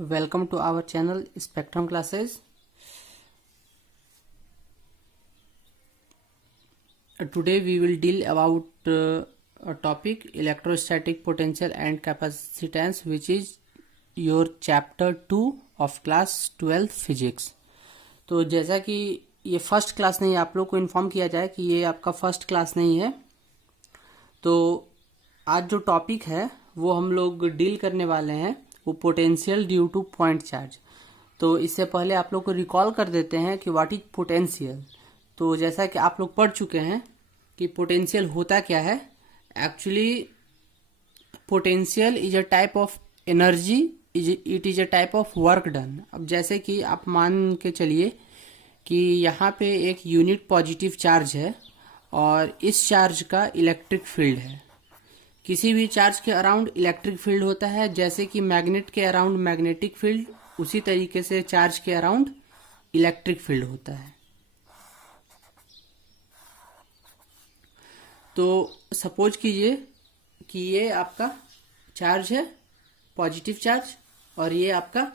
Welcome to our channel Spectrum Classes. Today we will deal about a topic electrostatic potential and capacitance, which is your chapter 2 of class 12 physics. तो जैसा कि ये first class नहीं है, आप लोग को इन्फॉर्म किया जाए कि ये आपका फर्स्ट क्लास नहीं है। तो आज जो टॉपिक है वो हम लोग डील करने वाले हैं वो potential due to point charge. तो इससे पहले आप लोग को रिकॉल कर देते हैं कि व्हाट इज पोटेंशियल। तो जैसा कि आप लोग पढ़ चुके हैं कि पोटेंशियल होता क्या है। Actually potential is a type of energy, it is a type of work done. अब जैसे कि आप मान के चलिए कि यहाँ पे एक यूनिट पॉजिटिव चार्ज है और इस चार्ज का इलेक्ट्रिक फील्ड है। किसी भी चार्ज के अराउंड इलेक्ट्रिक फील्ड होता है, जैसे कि मैग्नेट के अराउंड मैग्नेटिक फील्ड, उसी तरीके से चार्ज के अराउंड इलेक्ट्रिक फील्ड होता है। तो सपोज कीजिए कि ये आपका चार्ज है, पॉजिटिव चार्ज, और ये आपका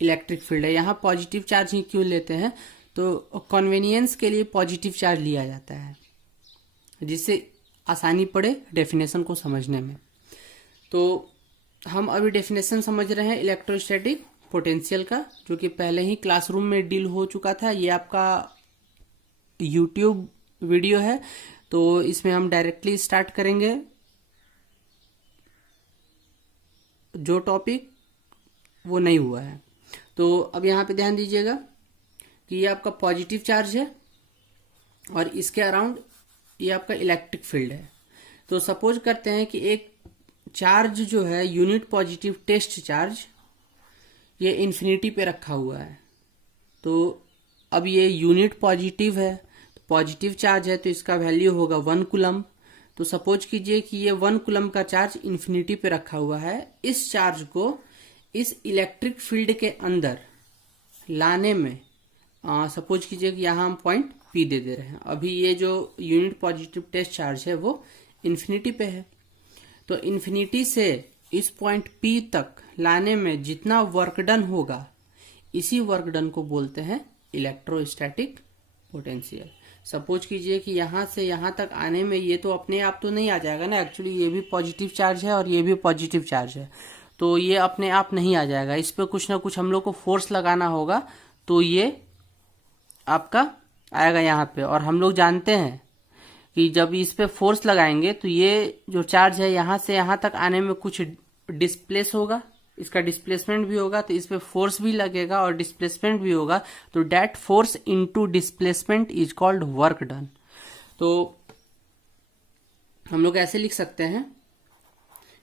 इलेक्ट्रिक फील्ड है। यहाँ पॉजिटिव चार्ज ही क्यों लेते हैं, तो कन्वीनियंस के लिए पॉजिटिव चार्ज लिया जाता है, जिससे आसानी पड़े डेफिनेशन को समझने में। तो हम अभी डेफिनेशन समझ रहे हैं इलेक्ट्रोस्टैटिक पोटेंशियल का, जो कि पहले ही क्लासरूम में डील हो चुका था। ये आपका यूट्यूब वीडियो है, तो इसमें हम डायरेक्टली स्टार्ट करेंगे जो टॉपिक वो नहीं हुआ है। तो अब यहाँ पे ध्यान दीजिएगा कि ये आपका पॉजिटिव चार्ज है और इसके अराउंड ये आपका इलेक्ट्रिक फील्ड है। तो सपोज करते हैं कि एक चार्ज जो है यूनिट पॉजिटिव टेस्ट चार्ज, ये इन्फिनिटी पे रखा हुआ है। तो अब ये यूनिट पॉजिटिव है, तो पॉजिटिव चार्ज है, तो इसका वैल्यू होगा 1 कूलम। तो सपोज कीजिए कि ये 1 कूलम का चार्ज इन्फिनिटी पे रखा हुआ है। इस चार्ज को इस इलेक्ट्रिक फील्ड के अंदर लाने में सपोज कीजिए कि यहाँ हम पॉइंट पी दे रहे हैं। अभी ये जो यूनिट पॉजिटिव टेस्ट चार्ज है वो इन्फिनिटी पे है। तो इन्फिनिटी से इस पॉइंट पी तक लाने में जितना वर्क डन होगा, इसी वर्क डन को बोलते हैं इलेक्ट्रोस्टैटिक पोटेंशियल। सपोज कीजिए कि यहाँ से यहाँ तक आने में ये तो अपने आप तो नहीं आ जाएगा ना, एक्चुअली ये भी पॉजिटिव चार्ज है और ये भी पॉजिटिव चार्ज है, तो ये अपने आप नहीं आ जाएगा। इस पर कुछ ना कुछ हम लोग को फोर्स लगाना होगा, तो ये आपका आएगा यहाँ पे। और हम लोग जानते हैं कि जब इस पे फोर्स लगाएंगे तो ये जो चार्ज है यहाँ से यहाँ तक आने में कुछ डिस्प्लेस होगा, इसका डिस्प्लेसमेंट भी होगा, तो इस पे फोर्स भी लगेगा और डिस्प्लेसमेंट भी होगा। तो that force into displacement is called work done. तो हम लोग ऐसे लिख सकते हैं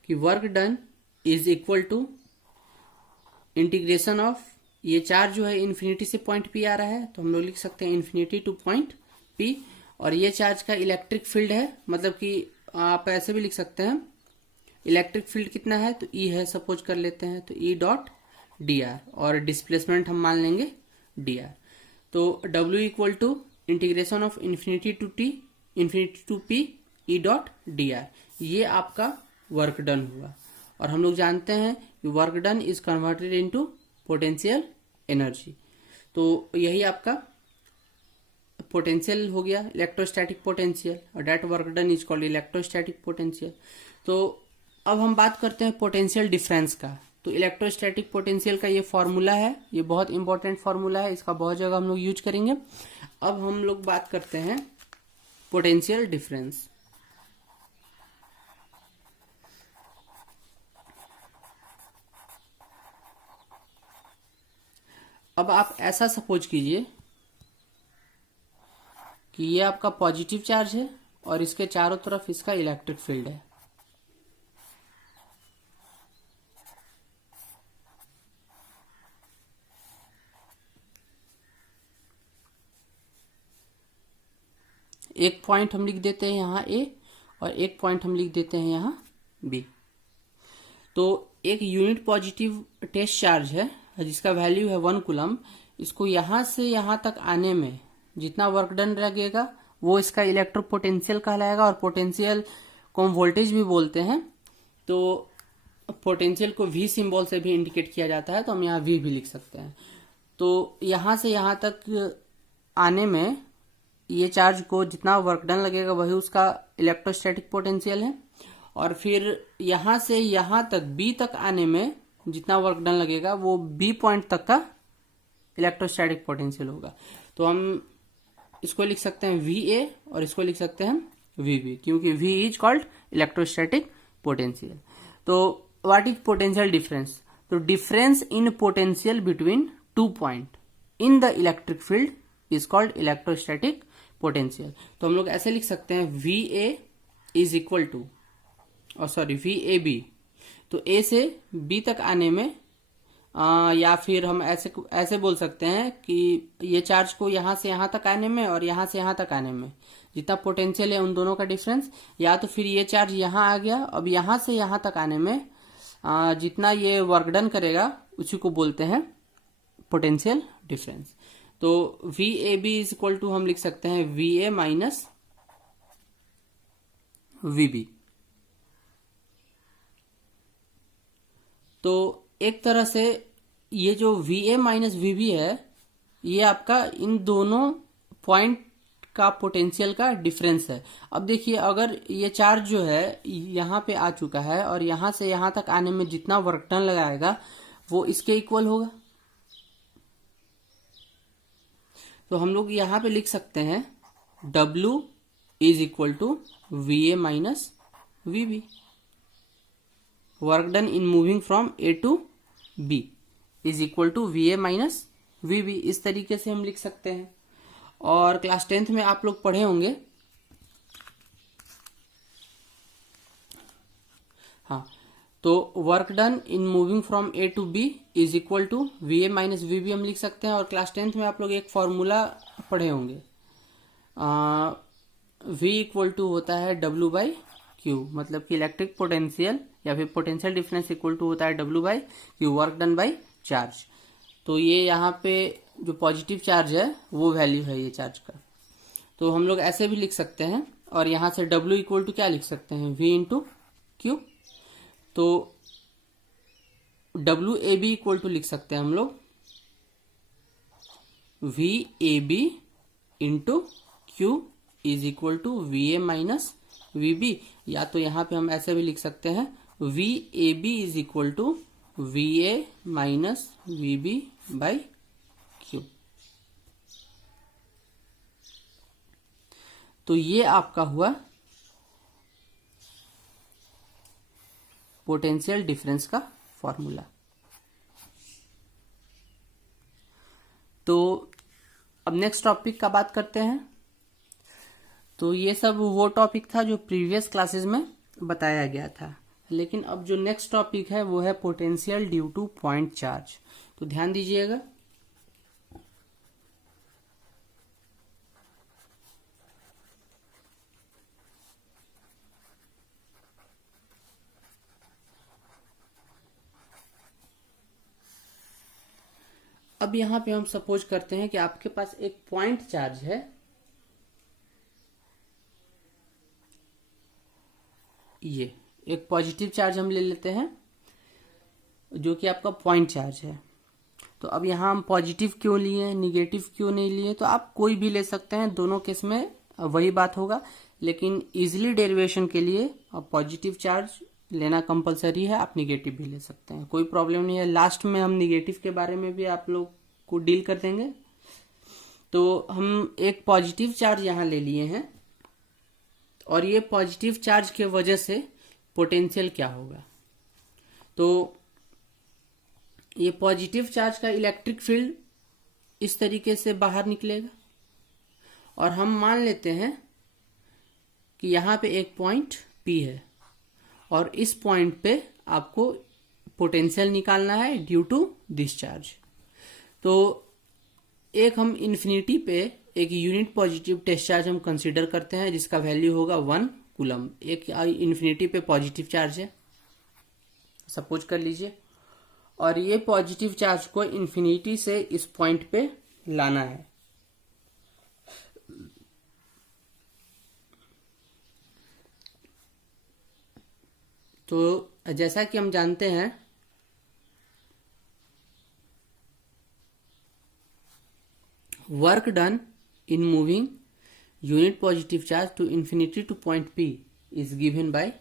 कि work done is equal to integration of, ये चार्ज जो है इन्फिनिटी से पॉइंट पी आ रहा है, तो हम लोग लिख सकते हैं इन्फिनिटी टू पॉइंट पी। और ये चार्ज का इलेक्ट्रिक फील्ड है, मतलब कि आप ऐसे भी लिख सकते हैं इलेक्ट्रिक फील्ड कितना है, तो ई है सपोज कर लेते हैं, तो ई डॉट डी आर, और डिस्प्लेसमेंट हम मान लेंगे डी आर। तो W equal to integration of infinity to P E dot D R. ये आपका वर्क डन हुआ। और हम लोग जानते हैं कि work done is converted into potential energy. तो यही आपका पोटेंशियल हो गया, इलेक्ट्रोस्टैटिक पोटेंशियल, और that work done is called electrostatic potential. तो अब हम बात करते हैं पोटेंशियल डिफरेंस का। तो इलेक्ट्रोस्टैटिक पोटेंशियल का ये फॉर्मूला है, ये बहुत इंपॉर्टेंट फॉर्मूला है, इसका बहुत जगह हम लोग यूज करेंगे। अब हम लोग बात करते हैं पोटेंशियल डिफरेंस। अब आप ऐसा सपोज कीजिए कि ये आपका पॉजिटिव चार्ज है और इसके चारों तरफ इसका इलेक्ट्रिक फील्ड है। एक पॉइंट हम लिख देते हैं यहाँ ए, और एक पॉइंट हम लिख देते हैं यहाँ बी। तो एक यूनिट पॉजिटिव टेस्ट चार्ज है जिसका वैल्यू है 1 कूलम। इसको यहाँ से यहाँ तक आने में जितना वर्क डन लगेगा वो इसका इलेक्ट्रोपोटेंशियल कहलाएगा, और पोटेंशियल को हम वोल्टेज भी बोलते हैं। तो पोटेंशियल को वी सिंबल से भी इंडिकेट किया जाता है, तो हम यहाँ वी भी लिख सकते हैं। तो यहां से यहां तक आने में ये चार्ज को जितना वर्क डन लगेगा वही उसका इलेक्ट्रोस्टैटिक पोटेंशियल है, और फिर यहां से यहां तक बी तक आने में जितना वर्क डन लगेगा वो बी पॉइंट तक का इलेक्ट्रोस्टैटिक पोटेंशियल होगा। तो हम इसको लिख सकते हैं वी ए और इसको लिख सकते हैं वी बी, क्योंकि V is called electrostatic potential. तो व्हाट इज पोटेंशियल डिफरेंस? तो difference in potential between 2 point in the electric field is called electrostatic potential. तो हम लोग ऐसे लिख सकते हैं V A is equal to, और सॉरी वी ए बी, तो ए से बी तक आने में या फिर हम ऐसे बोल सकते हैं कि ये चार्ज को यहां से यहां तक आने में और यहां से यहां तक आने में जितना पोटेंशियल है उन दोनों का डिफरेंस, या तो फिर ये चार्ज यहां आ गया, अब यहां से यहां तक आने में जितना ये वर्क डन करेगा उसी को बोलते हैं पोटेंशियल डिफरेंस। तो V A B is equal to हम लिख सकते हैं V A minus V B. तो एक तरह से ये जो V A minus V B है ये आपका इन दोनों पॉइंट का पोटेंशियल का डिफरेंस है। अब देखिए अगर ये चार्ज जो है यहाँ पे आ चुका है और यहां से यहां तक आने में जितना वर्क डन लगाएगा वो इसके इक्वल होगा, तो हम लोग यहाँ पे लिख सकते हैं W is equal to V A minus V B, work done in moving from A to B is equal to V A minus V B. इस तरीके से हम लिख सकते हैं। और क्लास 10th में आप लोग पढ़े होंगे, हाँ, तो work done in moving from A to B is equal to V A minus V B हम लिख सकते हैं। और क्लास 10th में आप लोग एक फॉर्मूला पढ़े होंगे, V इक्वल टू होता है W बाई क्यू, मतलब कि इलेक्ट्रिक पोटेंशियल या फिर पोटेंशियल डिफरेंस इक्वल टू होता है W by Q, work done by charge. तो ये यहाँ पे जो पॉजिटिव चार्ज है वो वैल्यू है ये चार्ज का, तो हम लोग ऐसे भी लिख सकते हैं। और यहाँ से W इक्वल टू क्या लिख सकते हैं, V इंटू क्यू। तो W A B equal to लिख सकते हैं हम लोग V A B into Q is equal to V A minus V B, या तो यहाँ पे हम ऐसे भी लिख सकते हैं V A B is equal to V A minus V B by Q. तो ये आपका हुआ पोटेंशियल डिफरेंस का फॉर्मूला। तो अब नेक्स्ट टॉपिक का बात करते हैं। तो ये सब वो टॉपिक था जो प्रीवियस क्लासेस में बताया गया था, लेकिन अब जो नेक्स्ट टॉपिक है वो है potential due to point charge. तो ध्यान दीजिएगा, अब यहां पे हम सपोज करते हैं कि आपके पास एक पॉइंट चार्ज है, ये एक पॉजिटिव चार्ज हम ले लेते हैं जो कि आपका पॉइंट चार्ज है। तो अब यहाँ हम पॉजिटिव क्यों लिए, निगेटिव क्यों नहीं लिए, तो आप कोई भी ले सकते हैं, दोनों केस में वही बात होगा, लेकिन इजीली डेरिवेशन के लिए आप पॉजिटिव चार्ज लेना कंपलसरी है, आप निगेटिव भी ले सकते हैं, कोई प्रॉब्लम नहीं है। लास्ट में हम निगेटिव के बारे में भी आप लोग को डील कर देंगे। तो हम एक पॉजिटिव चार्ज यहाँ ले लिए हैं और ये पॉजिटिव चार्ज के वजह से पोटेंशियल क्या होगा, तो ये पॉजिटिव चार्ज का इलेक्ट्रिक फील्ड इस तरीके से बाहर निकलेगा और हम मान लेते हैं कि यहाँ पे एक पॉइंट P है और इस पॉइंट पे आपको पोटेंशियल निकालना है ड्यू टू दिस चार्ज। तो एक हम इन्फिनिटी पे एक यूनिट पॉजिटिव टेस्ट चार्ज हम कंसीडर करते हैं जिसका वैल्यू होगा 1 कूलम। एक इन्फिनिटी पे पॉजिटिव चार्ज है सपोज कर लीजिए, और ये पॉजिटिव चार्ज को इन्फिनिटी से इस पॉइंट पे लाना है। तो जैसा कि हम जानते हैं work done in moving unit positive charge to infinity to point P is given by,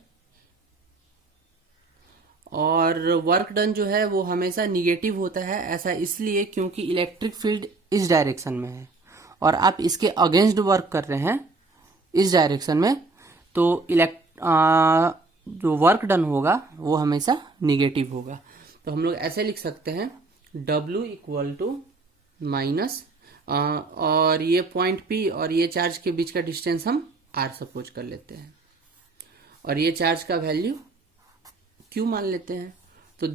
और वर्क डन जो है वो हमेशा निगेटिव होता है। ऐसा इसलिए क्योंकि इलेक्ट्रिक फील्ड इस डायरेक्शन में है और आप इसके अगेंस्ट वर्क कर रहे हैं इस डायरेक्शन में, तो जो वर्क डन होगा वो हमेशा निगेटिव होगा। तो हम लोग ऐसे लिख सकते हैं W इक्वल टू माइनस, और ये पॉइंट P और ये चार्ज के बीच का डिस्टेंस हम R सपोज कर लेते हैं, और ये चार्ज का वैल्यू Q मान लेते हैं। तो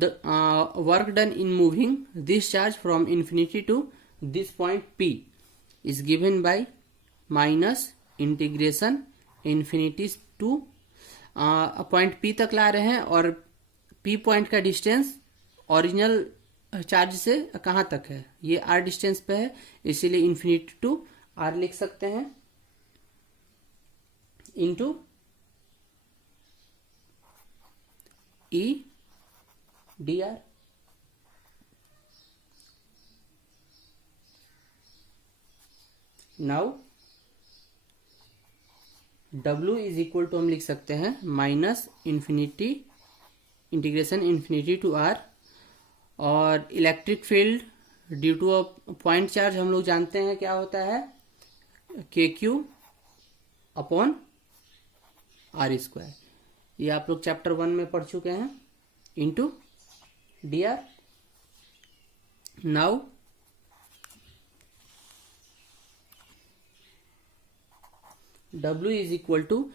work done in moving this charge from infinity to this point P is given by minus integration infinity to, point P तक ला रहे हैं और P पॉइंट का डिस्टेंस ओरिजिनल चार्ज से कहाँ तक है, ये R डिस्टेंस पे है, इसीलिए इन्फिनिटी टू R लिख सकते हैं into E dr। Now W is equal to हम लिख सकते हैं minus infinity integration infinity to R, और electric field due to a point charge हम लोग जानते हैं क्या होता है, KQ अपॉन R²। ये आप लोग चैप्टर 1 में पढ़ चुके हैं, into dr। Now W is equal to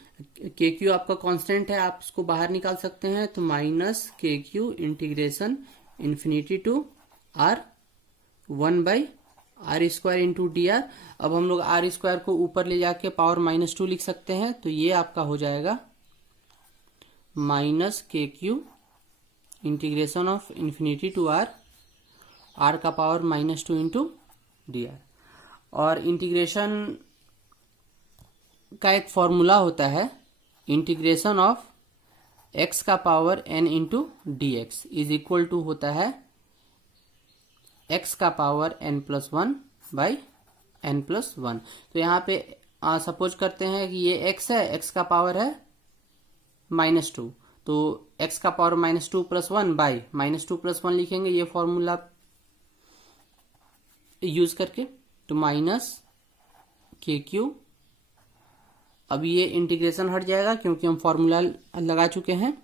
KQ आपका कांस्टेंट है, आप इसको बाहर निकाल सकते हैं, तो minus KQ integration infinity to R 1/R² into dr। अब हम लोग R² को ऊपर ले जाके पावर -2 लिख सकते हैं, तो ये आपका हो जाएगा minus KQ integration of infinity to R का पावर -2 इंटू dr। और इंटीग्रेशन का एक फॉर्मूला होता है, इंटीग्रेशन ऑफ x का power n into dx is equal to होता है x का पावर n+1/n+1। तो यहाँ पे सपोज करते हैं कि ये x है, x का पावर है -2, तो x का पावर -2 + 1 बाई -2 + 1 लिखेंगे ये फॉर्मूला यूज करके, तो माइनस KQ। अब ये इंटीग्रेशन हट जाएगा क्योंकि हम फॉर्मूला लगा चुके हैं,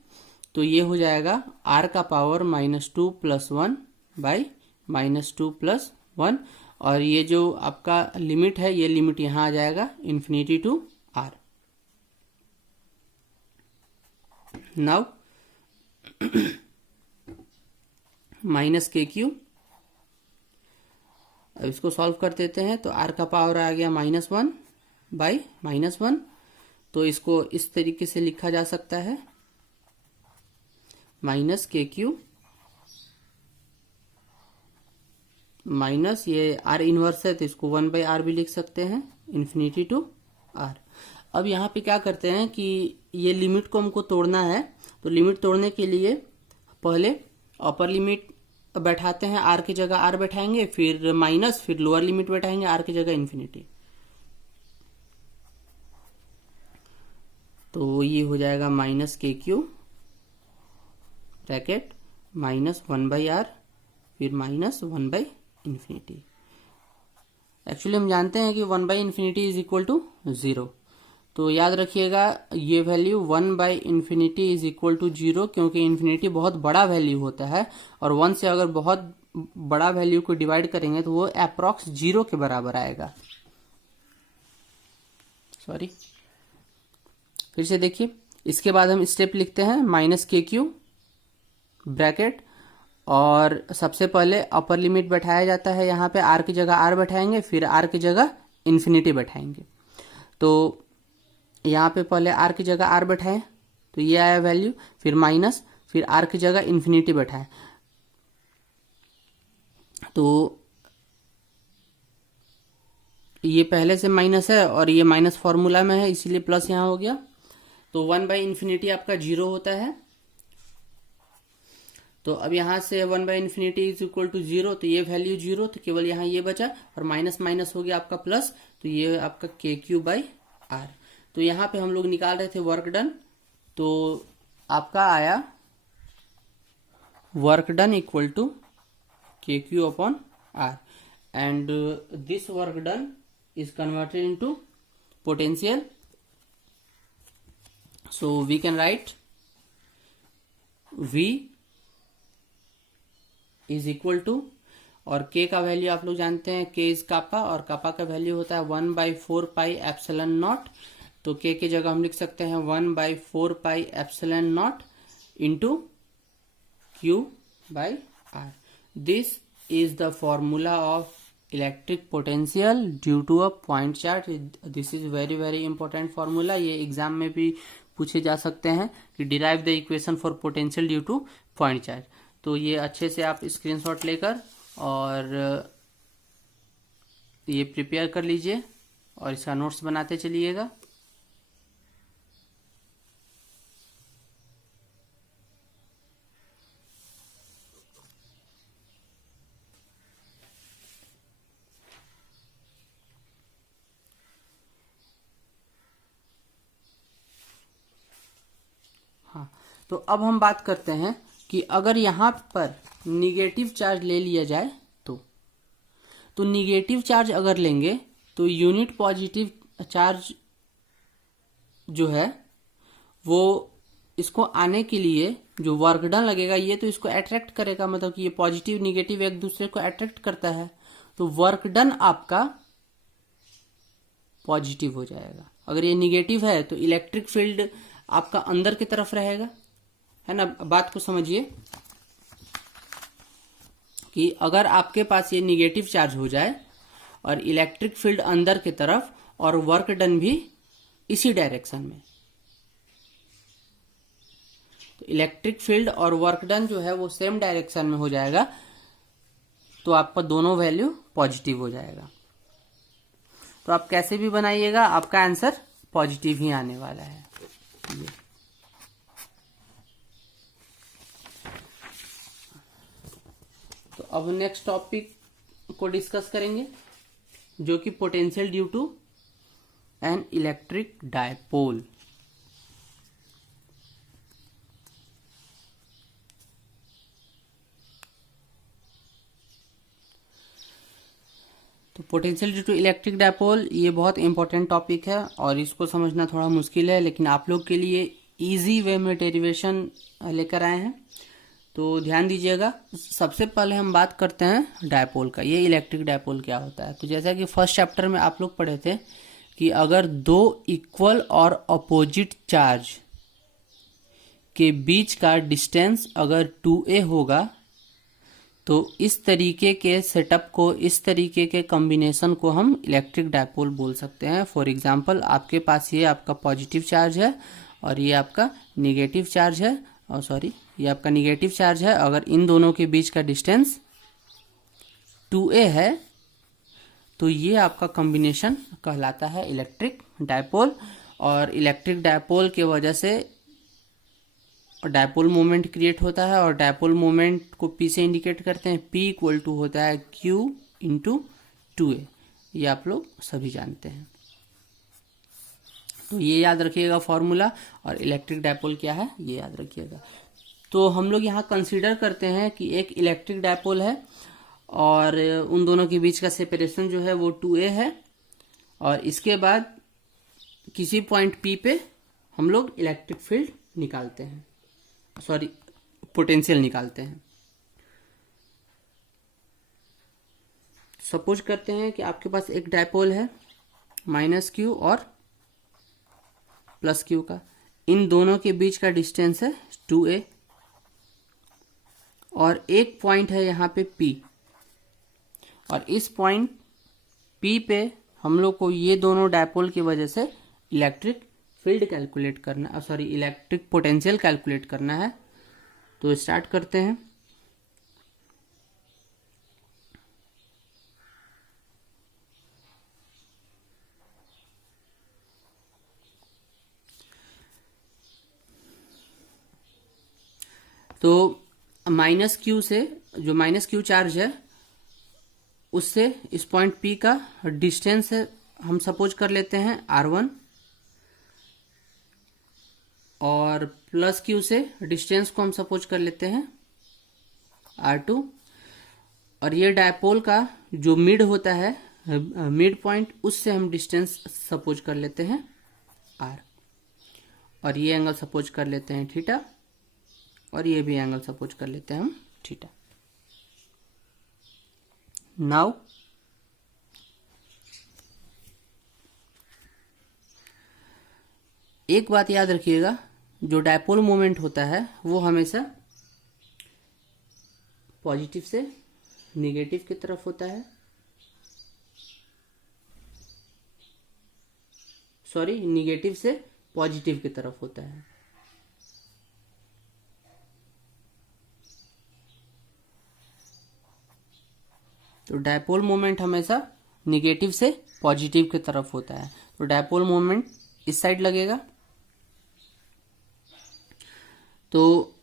तो ये हो जाएगा R का पावर -2 + 1 बाई -2 + 1, और ये जो आपका लिमिट है ये लिमिट यहाँ आ जाएगा infinity to R। Now minus KQ, अब इसको सॉल्व कर देते हैं, तो R का पावर आ गया -1 बाई -1, तो इसको इस तरीके से लिखा जा सकता है माइनस KQ माइनस ये R इनवर्स है तो इसको 1/R भी लिख सकते हैं इन्फिनिटी टू R। अब यहाँ पे क्या करते हैं कि ये लिमिट को हमको तोड़ना है, तो लिमिट तोड़ने के लिए पहले अपर लिमिट बैठाते हैं, R की जगह R बैठाएंगे, फिर माइनस, फिर लोअर लिमिट बैठाएंगे R की जगह इन्फिनिटी, तो ये हो जाएगा माइनस KQ ब्रैकेट -1/R फिर -1/∞। एक्चुअली हम जानते हैं कि 1/∞ इज इक्वल टू 0, तो याद रखिएगा ये वैल्यू 1/∞ इज इक्वल टू 0, क्योंकि इन्फिनिटी बहुत बड़ा वैल्यू होता है और 1 से अगर बहुत बड़ा वैल्यू को डिवाइड करेंगे तो वो अप्रॉक्स 0 के बराबर आएगा। सॉरी, फिर से देखिए, इसके बाद हम स्टेप लिखते हैं -KQ ब्रैकेट, और सबसे पहले अपर लिमिट बैठाया जाता है, यहाँ पे R की जगह R बैठाएंगे, फिर R की जगह इन्फिनिटी बैठाएंगे, तो यहाँ पे पहले R की जगह R बैठाएं तो ये आया वैल्यू, फिर माइनस, फिर R की जगह इन्फिनिटी बैठाएं, तो ये पहले से माइनस है और ये माइनस फॉर्मूला में है इसीलिए प्लस यहाँ हो गया, तो 1/∞ आपका 0 होता है, तो अब यहाँ से 1/∞ इज इक्वल टू 0, तो ये वैल्यू 0, तो केवल यहाँ ये बचा और माइनस माइनस हो गया आपका प्लस, तो ये आपका KQ/R। तो यहाँ पे हम लोग निकाल रहे थे वर्क डन, तो आपका आया work done equal to KQ/R and this work done is converted into potential, so we can write V is equal to, और K का वैल्यू आप लोग जानते हैं, K इज कापा, और कापा का वैल्यू होता है 1/4πε0, तो K की जगह हम लिख सकते हैं 1/4πε0 into Q/R। This is the formula of electric potential due to a point charge. This is very very important formula, ये एग्जाम में भी पूछे जा सकते हैं कि derive the equation for potential due to point charge. तो ये अच्छे से आप स्क्रीनशॉट लेकर और ये प्रिपेयर कर लीजिए और इसका नोट्स बनाते चलिएगा। हाँ, तो अब हम बात करते हैं कि अगर यहाँ पर निगेटिव चार्ज ले लिया जाए तो निगेटिव चार्ज अगर लेंगे तो यूनिट पॉजिटिव चार्ज जो है वो इसको आने के लिए जो वर्क डन लगेगा ये तो इसको अट्रैक्ट करेगा, मतलब कि ये पॉजिटिव निगेटिव एक दूसरे को अट्रैक्ट करता है, तो वर्क डन आपका पॉजिटिव हो जाएगा। अगर ये निगेटिव है तो इलेक्ट्रिक फील्ड आपका अंदर की तरफ रहेगा, है ना। बात को समझिए कि अगर आपके पास ये निगेटिव चार्ज हो जाए और इलेक्ट्रिक फील्ड अंदर की तरफ और वर्क डन भी इसी डायरेक्शन में, तो इलेक्ट्रिक फील्ड और वर्क डन जो है वो सेम डायरेक्शन में हो जाएगा, तो आपका दोनों वैल्यू पॉजिटिव हो जाएगा। तो आप कैसे भी बनाइएगा आपका आंसर पॉजिटिव ही आने वाला है। तो अब नेक्स्ट टॉपिक को डिस्कस करेंगे जो कि potential due to an electric dipole. तो potential due to electric dipole ये बहुत इंपॉर्टेंट टॉपिक है और इसको समझना थोड़ा मुश्किल है, लेकिन आप लोग के लिए इजी वे में डेरिवेशन लेकर आए हैं, तो ध्यान दीजिएगा। सबसे पहले हम बात करते हैं डायपोल का, ये इलेक्ट्रिक डायपोल क्या होता है। तो जैसा कि फर्स्ट चैप्टर में आप लोग पढ़े थे कि अगर दो इक्वल और अपोजिट चार्ज के बीच का डिस्टेंस अगर 2a होगा तो इस तरीके के सेटअप को, इस तरीके के कॉम्बिनेशन को हम इलेक्ट्रिक डायपोल बोल सकते हैं। फॉर एग्जांपल आपके पास ये आपका पॉजिटिव चार्ज है और ये आपका निगेटिव चार्ज है, और सॉरी ये आपका निगेटिव चार्ज है। अगर इन दोनों के बीच का डिस्टेंस 2a है तो ये आपका कॉम्बिनेशन कहलाता है इलेक्ट्रिक डायपोल। और इलेक्ट्रिक डायपोल के वजह से डायपोल मोमेंट क्रिएट होता है, और डायपोल मोमेंट को P से इंडिकेट करते हैं। P इक्वल टू होता है Q इंटू 2a, ये आप लोग सभी जानते हैं। तो ये याद रखिएगा फॉर्मूला, और इलेक्ट्रिक डायपोल क्या है ये याद रखिएगा। तो हम लोग यहाँ कंसीडर करते हैं कि एक इलेक्ट्रिक डायपोल है और उन दोनों के बीच का सेपरेशन जो है वो 2a है, और इसके बाद किसी पॉइंट P पे हम लोग इलेक्ट्रिक फील्ड निकालते हैं, सॉरी पोटेंशियल निकालते हैं। सपोज करते हैं कि आपके पास एक डायपोल है -q और +q का, इन दोनों के बीच का डिस्टेंस है 2a, और एक पॉइंट है यहाँ पे P, और इस पॉइंट P पे हम लोग को ये दोनों डायपोल की वजह से इलेक्ट्रिक फील्ड कैलकुलेट करना, सॉरी इलेक्ट्रिक पोटेंशियल कैलकुलेट करना है। तो स्टार्ट करते हैं। तो माइनस क्यू से, जो माइनस क्यू चार्ज है उससे इस पॉइंट पी का डिस्टेंस है, हम सपोज कर लेते हैं r1, और प्लस क्यू से डिस्टेंस को हम सपोज कर लेते हैं r2, और ये डायपोल का जो मिड होता है, मिड पॉइंट, उससे हम डिस्टेंस सपोज कर लेते हैं r, और ये एंगल सपोज कर लेते हैं थीटा, और ये भी एंगल सपोज कर लेते हैं हम थीटा। नाउ एक बात याद रखिएगा, जो डायपोल मोमेंट होता है वो हमेशा पॉजिटिव से निगेटिव की तरफ होता है, सॉरी, निगेटिव से पॉजिटिव की तरफ होता है। तो डायपोल मोमेंट हमेशा निगेटिव से पॉजिटिव की तरफ होता है। तो डायपोल मोमेंट इस साइड लगेगा, तो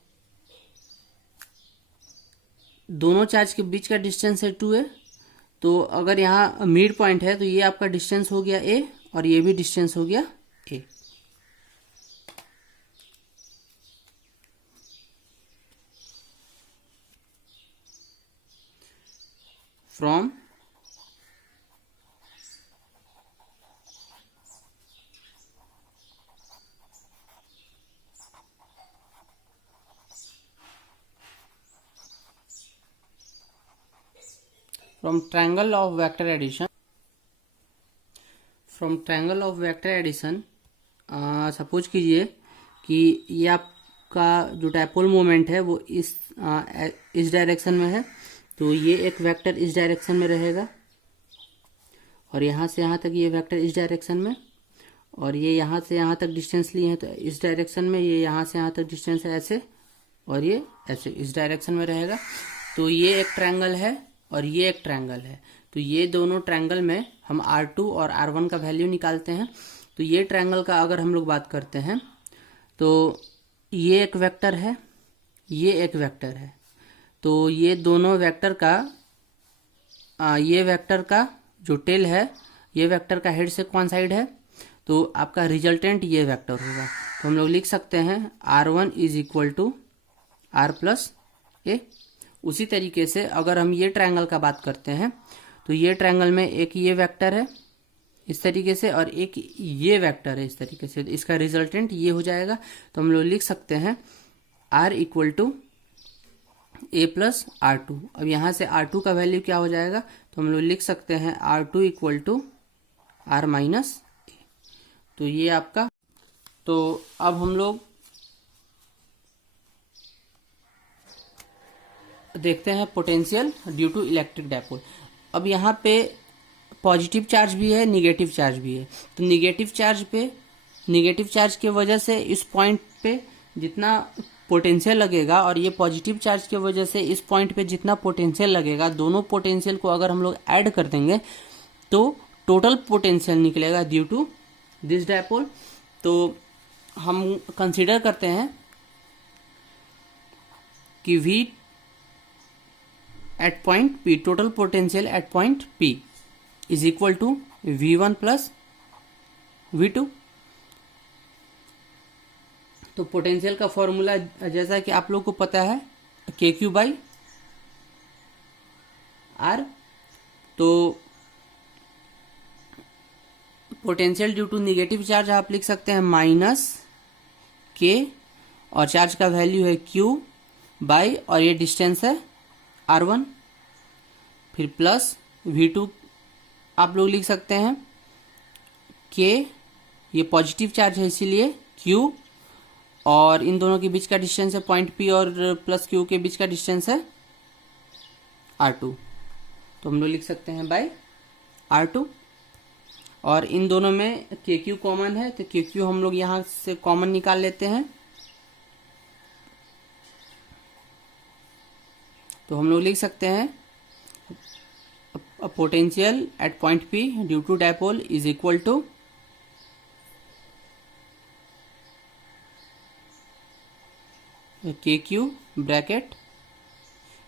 दोनों चार्ज के बीच का डिस्टेंस है 2a। तो अगर यहाँ मिड पॉइंट है तो ये आपका डिस्टेंस हो गया a, और ये भी डिस्टेंस हो गया a। From triangle of vector addition, suppose कीजिए कि ये आपका जो डायपोल मोमेंट है वो इस डायरेक्शन में है, तो ये एक वेक्टर इस डायरेक्शन में रहेगा, और यहाँ से यहाँ तक ये वेक्टर इस डायरेक्शन में, और ये यहाँ से यहाँ तक डिस्टेंस लिए हैं तो इस डायरेक्शन में, ये यहाँ से यहाँ तक डिस्टेंस है ऐसे, और ये ऐसे इस डायरेक्शन में रहेगा। तो ये एक ट्रायंगल है और ये एक ट्रायंगल है। तो ये दोनों ट्रायंगल में हम R2 और R1 का वैल्यू निकालते हैं। तो ये ट्रायंगल का अगर हम लोग बात करते हैं तो ये एक वेक्टर है, ये एक वेक्टर है। तो ये दोनों वेक्टर का ये वेक्टर का जो टेल है, ये वेक्टर का हेड से कौन साइड है, तो आपका रिजल्टेंट ये वेक्टर होगा। तो हम लोग लिख सकते हैं R1 is equal to R plus a. उसी तरीके से अगर हम ये ट्रायंगल का बात करते हैं तो ये ट्रायंगल में एक ये वेक्टर है इस तरीके से, और एक ये वेक्टर है इस तरीके से, तो इसका रिजल्टेंट ये हो जाएगा। तो हम लोग लिख सकते हैं R equal to A plus R2। अब यहाँ से R2 का वैल्यू क्या हो जाएगा, तो हम लोग लिख सकते हैं R2 equal to R minus a. तो ये आपका, तो अब हम लोग देखते हैं potential due to electric dipole. अब यहाँ पे पॉजिटिव चार्ज भी है, निगेटिव चार्ज भी है। तो निगेटिव चार्ज की वजह से इस पॉइंट पे जितना पोटेंशियल लगेगा, और ये पॉजिटिव चार्ज की वजह से इस पॉइंट पे जितना पोटेंशियल लगेगा, दोनों पोटेंशियल को अगर हम लोग ऐड कर देंगे तो टोटल पोटेंशियल निकलेगा ड्यू टू दिस डायपोल। तो हम कंसीडर करते हैं कि V at point P, total potential at point P is equal to V1 plus V2। तो पोटेंशियल का फॉर्मूला जैसा कि आप लोग को पता है KQ बाई R। तो potential due to negative charge आप लिख सकते हैं माइनस K, और चार्ज का वैल्यू है Q बाई, और ये डिस्टेंस है R1, फिर प्लस V2 आप लोग लिख सकते हैं K, ये पॉजिटिव चार्ज है इसीलिए Q, और इन दोनों के बीच का डिस्टेंस है पॉइंट P, और प्लस Q के बीच का डिस्टेंस है R2। तो हम लोग लिख सकते हैं बाय R2, और इन दोनों में KQ कॉमन है, तो KQ हम लोग यहाँ से कॉमन निकाल लेते हैं। तो हम लोग लिख सकते हैं potential at point P due to dipole is equal to KQ bracket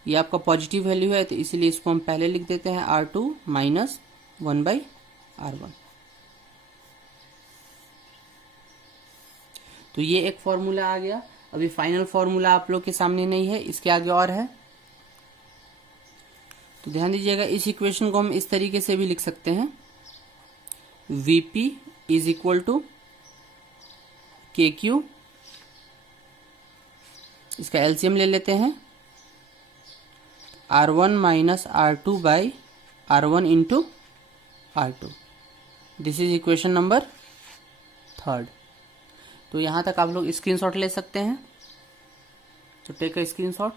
ये आपका पॉजिटिव वैल्यू है, तो इसीलिए इसको हम पहले लिख देते हैं R2 माइनस 1/R1। तो ये एक फॉर्मूला आ गया। अभी फाइनल फॉर्मूला आप लोग के सामने नहीं है, इसके आगे और है। तो ध्यान दीजिएगा, इस इक्वेशन को हम इस तरीके से भी लिख सकते हैं, Vp is equal to KQ, इसका एलसीएम ले लेते हैं, R1 minus R2 by R1 into R2। This is equation number 3। तो यहां तक आप लोग स्क्रीनशॉट ले सकते हैं। तो टेक अ स्क्रीनशॉट।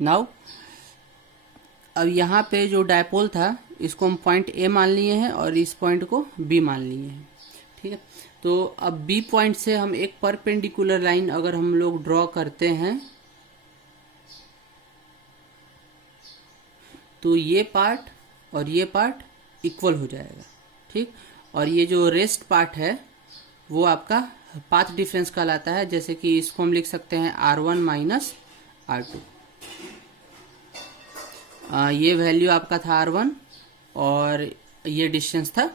नाउ अब यहाँ पे जो डायपोल था, इसको हम पॉइंट ए मान लिए हैं और इस पॉइंट को बी मान लिए हैं। ठीक है, तो अब बी पॉइंट से हम एक परपेंडिकुलर लाइन अगर हम लोग ड्रॉ करते हैं, तो ये पार्ट और ये पार्ट इक्वल हो जाएगा। ठीक, और ये जो रेस्ट पार्ट है वो आपका पाथ डिफरेंस कहलाता है। जैसे कि इसको हम लिख सकते हैं R1 माइनस R2। ये वैल्यू आपका था R1 और ये डिस्टेंस था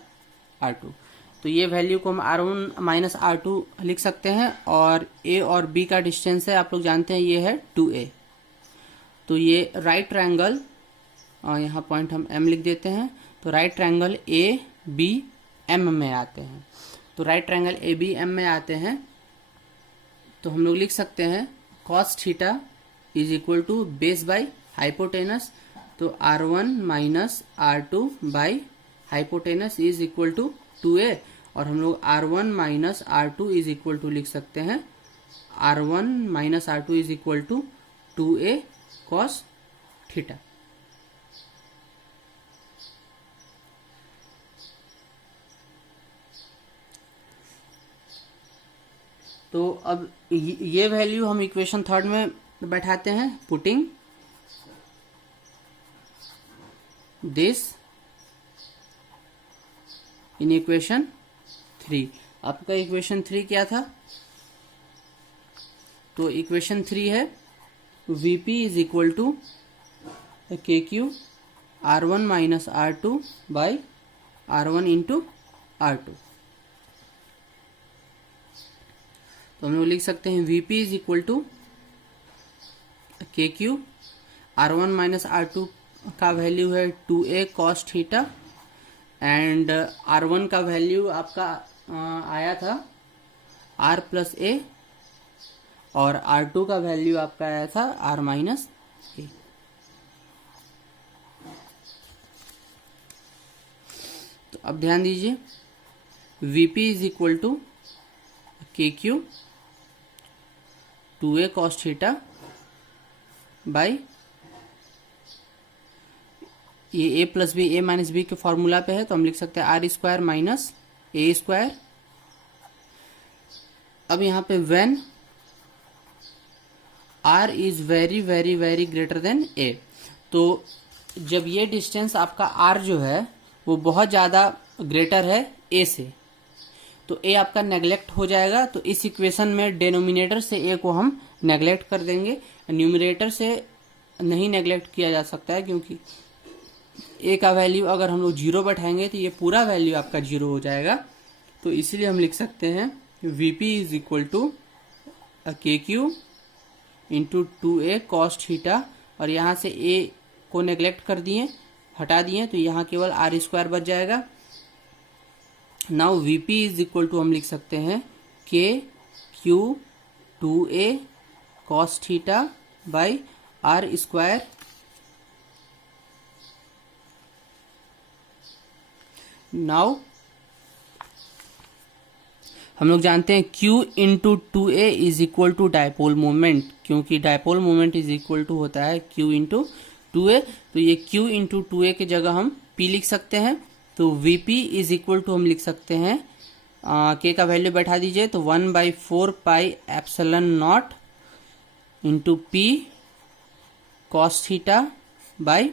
R2। तो ये वैल्यू को हम R1 माइनस R2 लिख सकते हैं, और A और B का डिस्टेंस है, आप लोग जानते हैं, ये है 2A। तो ये राइट ट्रायंगल, यहाँ पॉइंट हम M लिख देते हैं, तो राइट ट्रायंगल ABM में आते हैं। तो राइट ट्रायंगल ABM में आते हैं, तो हम लोग लिख सकते हैं cos theta is equal to base by hypotenuse. तो R1 minus R2 by hypotenuse is equal to 2A, और हम लोग R1 minus R2 is equal to लिख सकते हैं R1 minus R2 is equal to 2A cos theta. तो अब ये वैल्यू हम इक्वेशन 3 में बैठाते हैं, पुटिंग दिस इन इक्वेशन 3। आपका इक्वेशन 3 क्या था? तो इक्वेशन 3 है Vp is equal to KQ R1 minus R2 by R1 into R2। तो हम लोग लिख सकते हैं Vp is equal to KQ R1 minus R2 का वैल्यू है 2A cos theta, and R1 का वैल्यू आपका आया था R प्लस A, और R2 का वैल्यू आपका आया था R माइनस A। तो अब ध्यान दीजिए, Vp is equal to KQ 2A cos theta by, ये A plus B A minus B के फॉर्मूला पे है, तो हम लिख सकते हैं R square minus A square. अब यहाँ पे when R is very very very greater than A, तो जब ये डिस्टेंस आपका R जो है वो बहुत ज़्यादा ग्रेटर है A से, तो A आपका नेग्लेक्ट हो जाएगा। तो इस इक्वेशन में डिनोमिनेटर से A को हम नेग्लेक्ट कर देंगे, न्यूमरेटर से नहीं नेग्लेक्ट किया जा सकता है, क्योंकि A का वैल्यू अगर हम लोग 0 बैठाएंगे तो ये पूरा वैल्यू आपका 0 हो जाएगा। तो इसलिए हम लिख सकते हैं Vp is equal to KQ into 2A cos theta, और यहाँ से A को नेग्लेक्ट कर दिए, हटा दिए, तो यहाँ केवल R स्क्वायर बच जाएगा। Now Vp is equal to हम लिख सकते हैं KQ 2A cos theta by R square. Now हम लोग जानते हैं Q into 2A is equal to dipole moment, क्योंकि dipole moment is equal to होता है Q इंटू 2A। तो ये Q इंटू 2A की जगह हम P लिख सकते हैं। तो Vp इज इक्वल टू हम लिख सकते हैं K का वैल्यू बैठा दीजिए, तो 1/4 pi epsilon naught into P cos theta by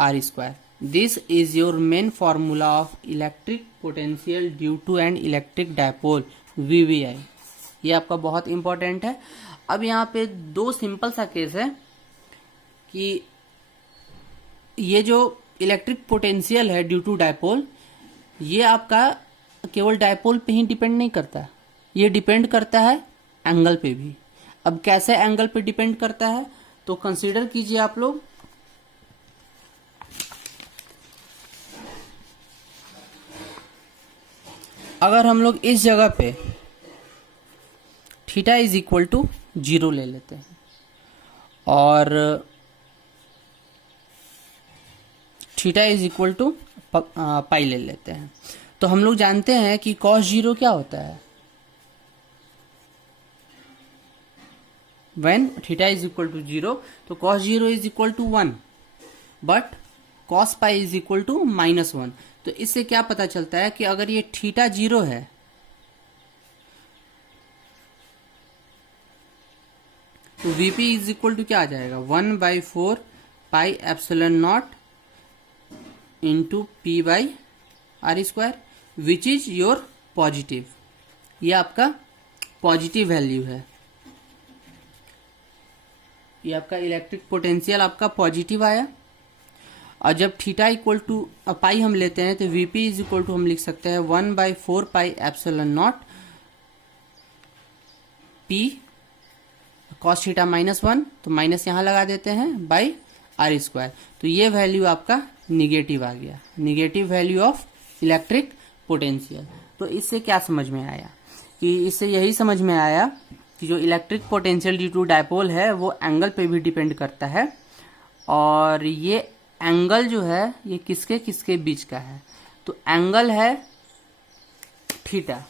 R square. This is your main formula of electric potential due to an electric dipole VVI। ये आपका बहुत इंपॉर्टेंट है। अब यहाँ पे दो सिंपल सा केस है कि ये जो इलेक्ट्रिक पोटेंशियल है ड्यू टू डायपोल, ये आपका केवल डायपोल पे ही डिपेंड नहीं करता, ये डिपेंड करता है एंगल पे भी। अब कैसे एंगल पे डिपेंड करता है, तो कंसीडर कीजिए आप लोग, अगर हम लोग इस जगह पे थीटा इज इक्वल टू 0 ले लेते हैं और थीटा इज इक्वल टू पाई ले लेते हैं, तो हम लोग जानते हैं कि cos 0 क्या होता है, when theta is equal to 0 तो cos 0 is equal to 1 but cos pi is equal to -1। तो इससे क्या पता चलता है कि अगर ये थीटा 0 है तो Vp इज इक्वल टू क्या आ जाएगा, 1/4 pi epsilon naught into P by R square, which is your positive. ये आपका पॉजिटिव वैल्यू है, ये आपका इलेक्ट्रिक पोटेंशियल आपका पॉजिटिव आया। और जब थीटा इक्वल टू पाई हम लेते हैं तो Vp इज इक्वल टू हम लिख सकते हैं 1/4 pi epsilon not P cos theta -1, तो माइनस यहाँ लगा देते हैं बाई आर स्क्वायर। तो ये वैल्यू आपका निगेटिव आ गया, negative value of electric potential. तो इससे क्या समझ में आया, कि इससे यही समझ में आया कि जो electric potential due to dipole है वो एंगल पे भी डिपेंड करता है, और ये एंगल जो है ये किसके किसके बीच का है, तो एंगल है theta.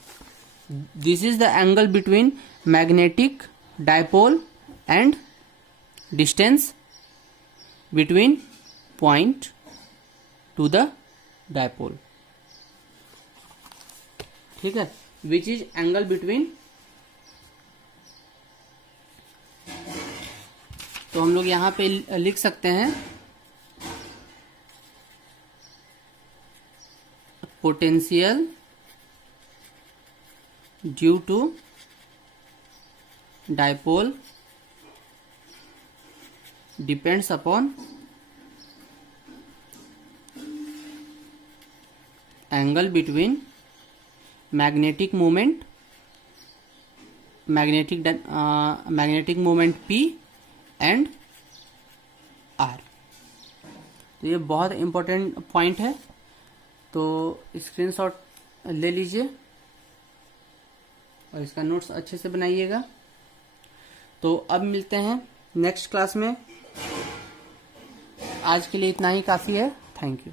This is the angle between magnetic dipole and distance between point two the dipole, ठीक है, विच इज एंगल बिटवीन। तो हम लोग यहां पे लिख सकते हैं potential due to dipole depends upon angle between magnetic moment P and R। तो ये बहुत इंपॉर्टेंट पॉइंट है, तो स्क्रीनशॉट ले लीजिए और इसका नोट्स अच्छे से बनाइएगा। तो अब मिलते हैं नेक्स्ट क्लास में, आज के लिए इतना ही काफ़ी है। Thank you.